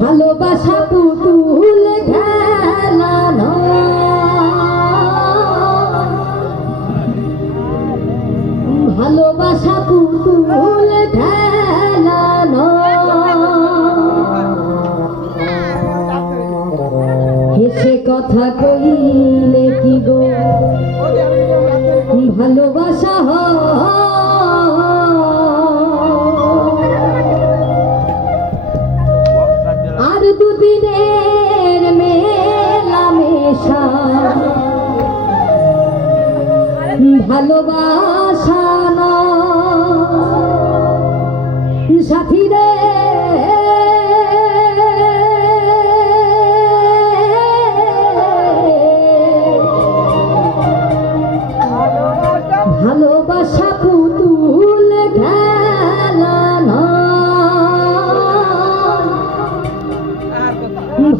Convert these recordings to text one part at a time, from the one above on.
ভালোবাসা পুতুল খেলা ভালোবাসা পুতুল খেলা হেসে কথা কইলে কি গো ভালোবাসা আর দুদিনের মেলামেশা ভালোবাসা না সাথী রে ভালোবাসা পুতুল খেলা না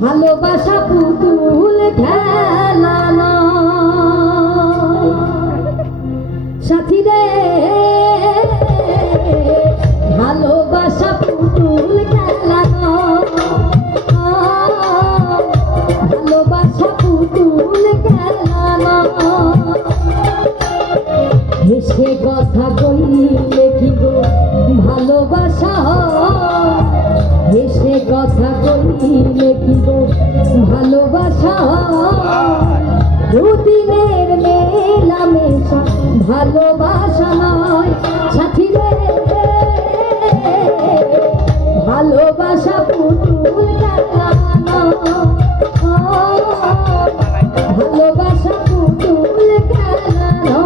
ভালোবাসা পুতুল খেলা না সাথী রে ভালোবাসা পুতুল খেলা না ভালোবাসা পুতুল খেলা না হেসে কথা কইলে কি গো ভালোবাসা হেসে কথা কইলে কি গো ভালোবাসা দুদিনের মেলামেশা ভালোবাসা নয় সাথী রে ভালোবাসা পুতুল খেলা না ভালোবাসা পুতুল খেলা না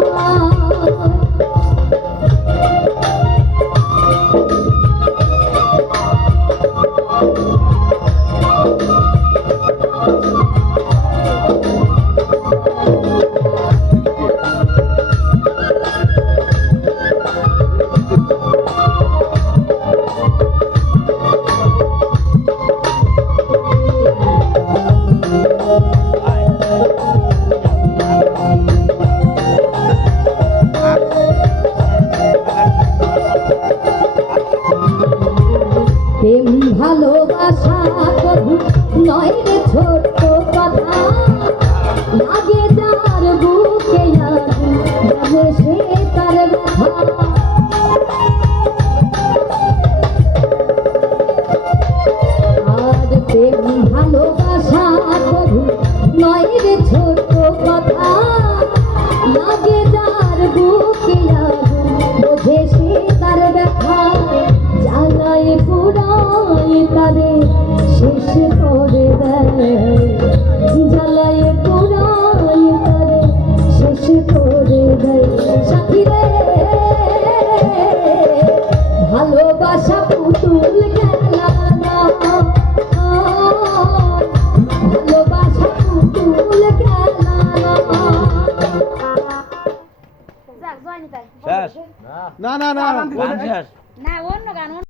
প্রেম ভালোবাসা কবু নয় রে ছোট কথা লাগে যার বুকে যাবে সে তার ব্যথা আর প্রেম ভালোবাসা কবু নয় রে ছোট কথা লাগে যার বুকে বোঝে সে তার ব্যথা জ্বালায় পুরায় তারে শেষ করে দেয় জ্বালায় পুরায় তারে শেষ করে দেয় সাথী রে ভালোবাসা পুতুল খেলা না ভালোবাসা পুতুল খেলা না না না